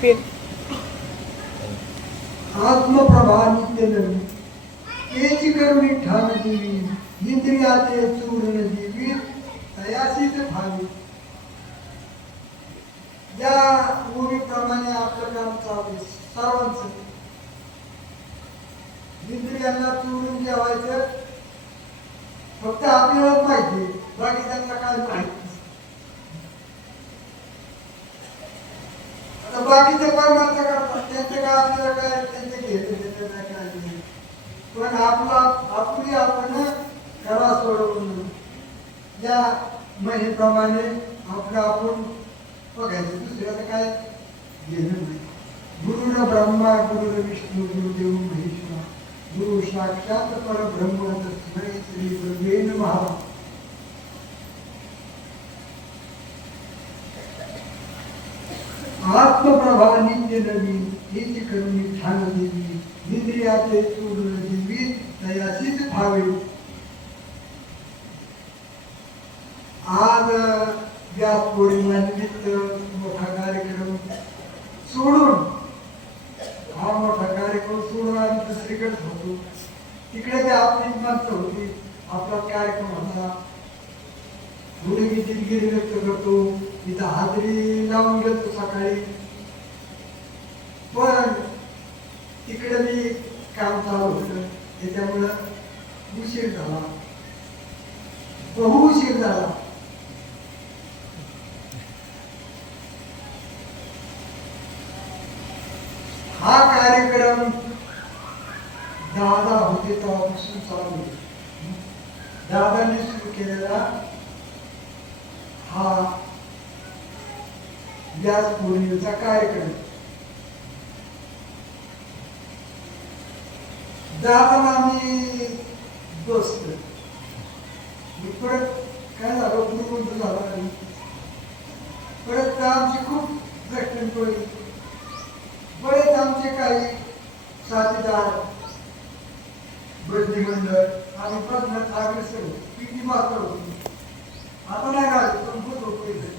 Pen आत्मप्रभा नित्य नवी तेची करुणी ठाण देवी इंद्रियाचे चूर्ण देवी तयासीच भावी। या ओळीप्रमाणे आपलं काम चालू सर्वांच। इंद्रियांना चोरून ठेवायचं फक्त आपल्याला माहिती बाकी त्यांना काय माहिती आता बाकीचे परमार्थ करतात त्यांचे काय आपल्याला काय त्यांचे घेते त्याचं काय काय नाही. पण आपला आपली आपण करा सोडवून या म्हणीप्रमाणे आपलं आपण बघायचं. दुसऱ्याचं काय घेणं नाही. गुरु ब्रह्मा गुरु विष्णू गुरुदेव महेश्वरा. गुरु साक्षात परब्रह्म तस्मै श्री गुरुवे नमः. आत्मप्रभा नित्य नवी हेची करुणी ठाण देवी. इंद्रियाचे चूर्ण देवी तयासीच भावे आज या पौर्णिमा निमित्त मोठा कार्यक्रम सोडून हा मोठा कार्यक्रम सोडून आम्ही दुसरीकडे होतो. तिकडे ते आपली माणसं होती. आपला कार्यक्रम होता. थोडी मी दिलगिरी व्यक्त करतो. इथं हाजरी लावून घेतो सकाळी. पण तिकडे मी काम चालू होतं. त्याच्यामुळं उशीर झाला. बहु उशीर झाला. हा कार्यक्रम दादा होते तेव्हापासून चालू आहे. दादांनी सुरू केलेला हा व्यास पौर्णिमेचा कार्यक्रम. दादा आम्ही दोस्त मी परत काय झालं? गुरुबंधू झाला नाही परत आमची खूप घटन पडली. बरेच आमचे काही साथीदार बंदी मंडळ आम्ही बघण्यात अग्रेसर होतो किती मात्र होती? आता नाही राहिले संपत खूप होतो इथे.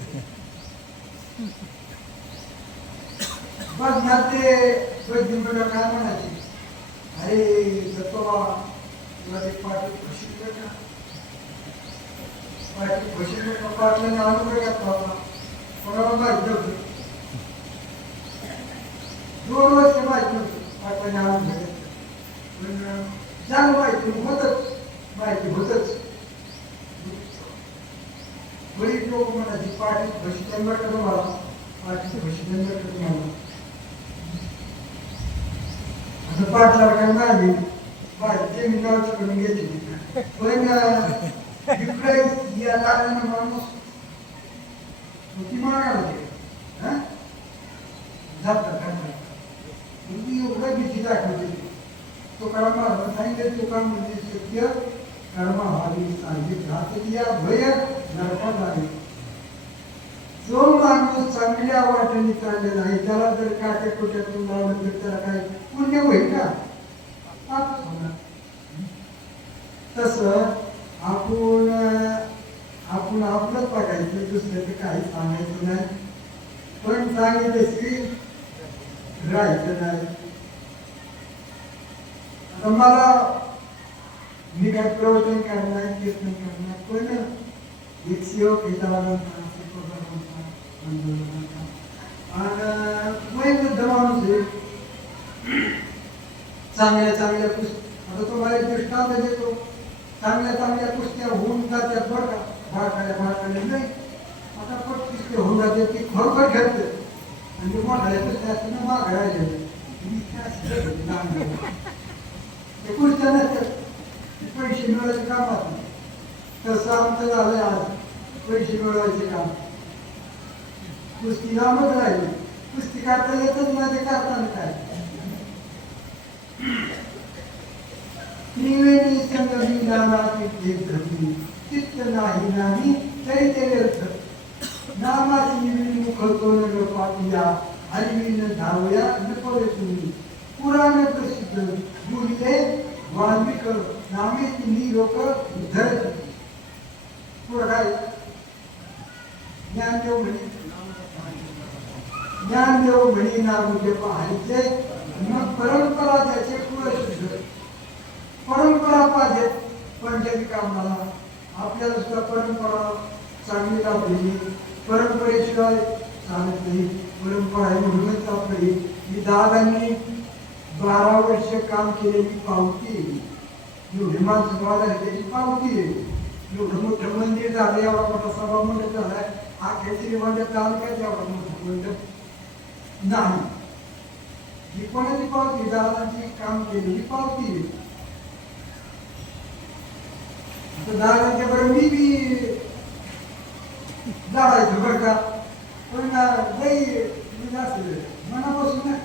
ते बंदी मंडळ काय म्हणायचे? अरे दत्तोबा तुला ते पाठी खुशी का पाठी खुशी का पाटल्याने अनुभव घेतला होता कोणाला माहिती नव्हतं दोन वर्ष माहिती होती पाटलाने अनुभव घेतला पण चांगलं माहिती होतच माहिती होतच बरीच लोक म्हणायची पाठी भशी त्यांना कसं मला पाठीची भशी त्यांना कसं मला पाच पाटला काय मारली ते मी करून घेतली पण इकडे या लागल्यानं माणूस ती मागायला हा? जातात ती म्हणजे एवढं भीती दाखवते. तो कर्म सांगितले म्हणजे शक्य कर्म व्हावी सांगितलं या भय नरकात आहे. जो माणूस चांगल्या वाटेने चाललेला आहे. त्याला जर काटे कोट्यातून लावलं तर त्याला काय पुण्य होईल का? तस आपण आपण आपलंच बघायचं दुसऱ्याचं काही सांगायचं नाही. पण सांगितल्याशी राहायचं नाही. आता मला मी काय प्रवचन करणार कीर्तन करणार पण एक सेवक हे त्याला म्हणतात, शिकवतात म्हणतात, आंदोलन म्हणतात. आणि एक माणूस आहे चांगल्या चांगल्या आता तुम्हाला एक दृष्टांत देतो. चांगल्या चांगल्या कुस्त्या होऊन जात्यात बरं का. बाळकाल्या नाही. आता पट कुस्त्या होऊन जाते ती खरोखर खेळते आणि मोठाल्या कुस्त्या असते माग राहिले. ते कुस्त्या नसतात. पैसे मिळवायचे काम नाही तसं आमचं झालंय आज. पैसे मिळवायचे काम पुस्तिकामध्ये राहिली. कुस्ती काढता येतच नाही ते करताना काय त्रिवेणी संगमी नाना तिथे धरली चित्त नाही नाही तरी ते व्यर्थ. नामाची निवडी मुख तोरण पापिया हरिवीन धावया नकोरे तुम्ही. पुराण प्रसिद्ध गुरुले वाल्मिक नामे तिन्ही लोक धरत पुढं काय? ज्ञान ज्ञानदेव म्हणजे ज्ञानदेव म्हणी नागुजे पाहायचे मग परंपरा त्याचे परंपरा पाहिजे पंचायती कामाला आपल्याला सुद्धा परंपरा चांगली लाभली परंपरेशिवाय चालत नाही. परंपरा आहे म्हणूनच आपली ही दादांनी बारा वर्ष काम केलेली पावती आहे. एवढी माणसं बाजार त्याची पावती आहे. एवढं मोठं मंदिर झालं एवढा मोठा सभा मंडप झालाय हा खेचरी मंडप तालुक्यात एवढा मोठं नाही. ही कोणाची पावती दादांची काम केलेली पावती आता दादाच्या बरं मी बी जाडायचो बरं का? पण लई म्हणजे मनापासून ना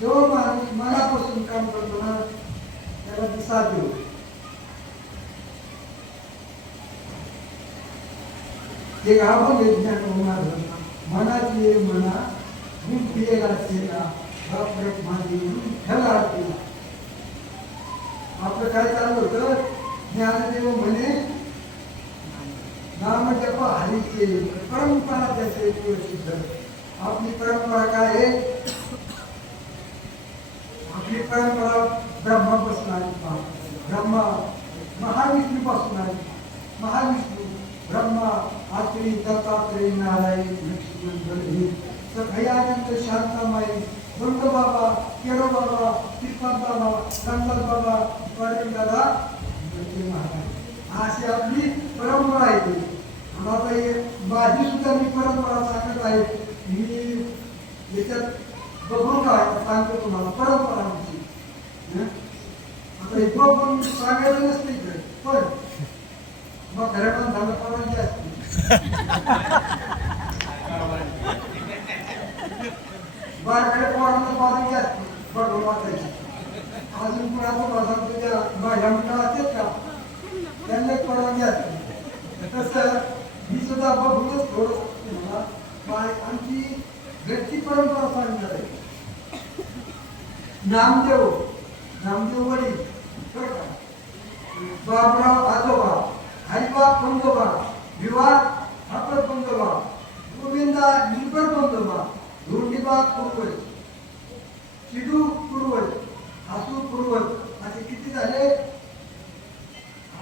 जो माणूस मनापासून काम करतो ना त्याला ते साध्य होते. ते आपण ज्ञान होणार मनाची मना गुंफिलेला सेना बापरट माझी केला. आपलं काय चालू होतं? ज्ञानदेव म्हणे नामजप हरीचे परंपरा त्याचे सिद्ध आपली परंपरा काय आहे? आपली परंपरा ब्रह्मापासून आली ब्रह्मा महाविष्णू पासून आली महाविष्णू ब्रह्मा आत्री दत्तात्रय नारायण लक्ष्मी गणेश सगळ्यानंद शांतामाई दंड बाबा केरो बाबा श्रीपाद बाबा गणपत बाबा पाटील दादा महाराज अशी आपली परंपरा आहे ती. आता हे माझी सुद्धा मी परंपरा सांगत आहे मी याच्यात बघून काय सांगतो तुम्हाला परंपरा आमची हं? आता हे पण सांगायला नसते इकडे पण मग घरात झालं परवानगी पोरांना परवानगी असते वाचायची अजून कुणाचं तुझ्या माझ्या असतात का त्यांना परवानगी असते तसं मी सुद्धा बघूनच थोडं आमची घरची परंपरा सांगणार आहे नामदेव नामदेव वडील बाबराव आजोबा हरिबा पंजोबा विवाह ठाकर पंजोबा गोविंदा निलकर पंजोबा धोंडीबा पूर्वज चिडू पूर्वज हासू पूर्वज असे किती झाले?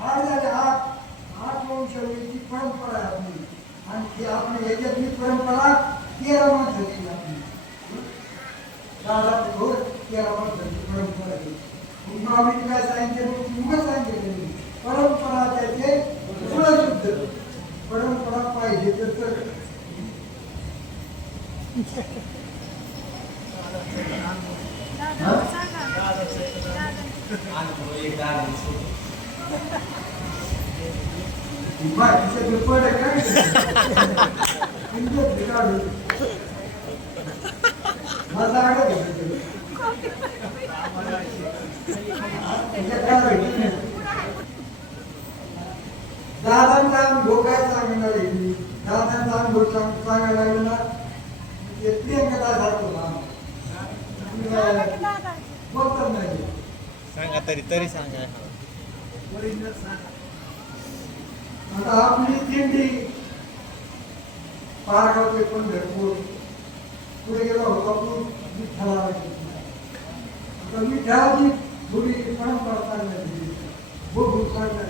आठ झाले आठ. आठ वंशावळीची परंपरा आहे आपली. आणि ती आपली याच्यातली परंपरा तेरा झाली आपली. दादा घोर तेरा माणसाची परंपरा आहे. मग आम्ही काय सांगितले मग सांगितलं मी. परंपरा त्याचे गुणशुद्ध परंपरा पाहिजे तर तर बाकीचे दुप्पट आहे काय तुमचं बिघाड माझा आडत आहे दादांचा अनुभव काय सांगणार आहे. मी दादांचा अनुभव सांगायला लागलो सांगा तरी तरी सांगा. आता आपली दिंडी पारगाव ते पंढरपूर पुढे गेला होता आपण विठ्ठला आता विठ्ठलाची थोडी परंपरा सांगण्याची बघून सांगणार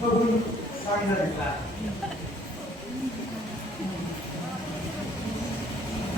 बघून सांगणार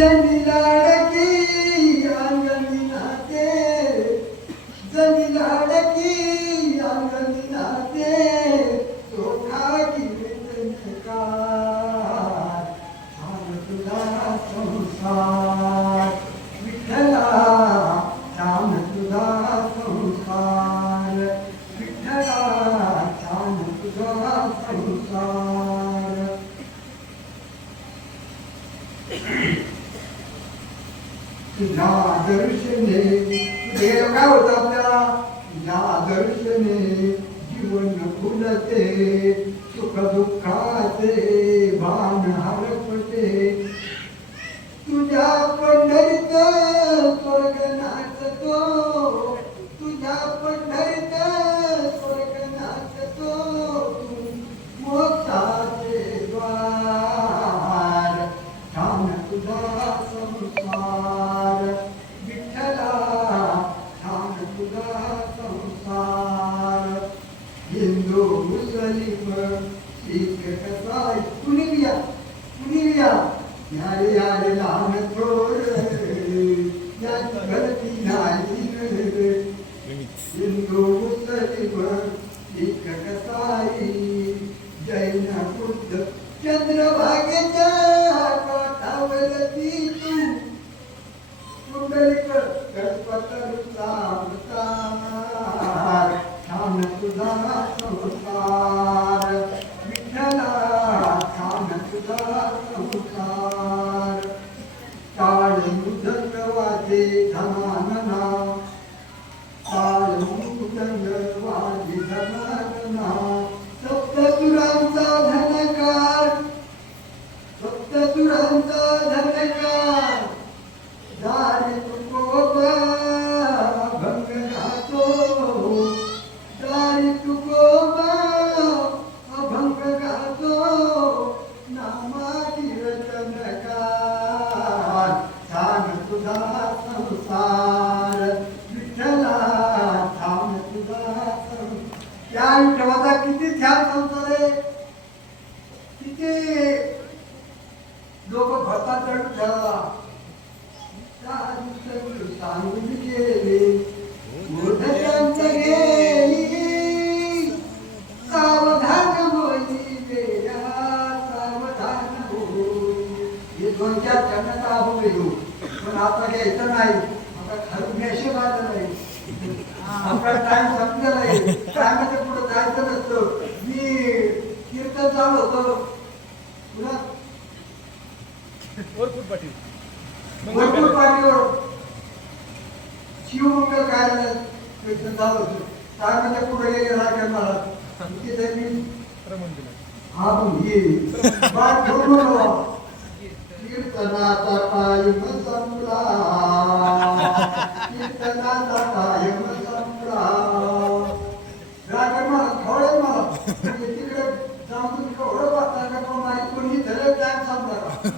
ಜನಿಲಾಡಕಿ ಅಂಗನಿನಾತೆ ಜನಿಲಾಡಕಿ ಅಂಗನಿನಾತೆ ಸೋಖಾಗಿ ಸಂಸಾರ ವಿಠಲ ರಾಮ ತುಲಾ ಸಂಸಾರ ವಿಠಲ तुझ्या दर्शने तुझे काय होतं आपल्याला? तुझ्या दर्शने जीवन फुलते सुख दुःखाचे भान हरपते. तुझ्या पंढरीत मुस्लिम शीख कसाई कुणी बी या कुणी बी या यारे यारे लहान थोर याची गलती नाही हिंदू मुस्लिम शीख कसाई जैन बुद्ध चंद्रभागेच्या आपला टाइम संपलेला आहे टायमाच्या पुढे जायचं नसतं. मी कीर्तन चालू होतं. पुन्हा पाटील. शिवमंगल कार्यालयात कीर्तन चालू होतं. टायमाच्या पुढे गेले राखेल महाराज तिथे मी. हा मग ये. बाळ घेऊन. कीर्तनाचा टाईम संपला. कीर्तनाचा टाईम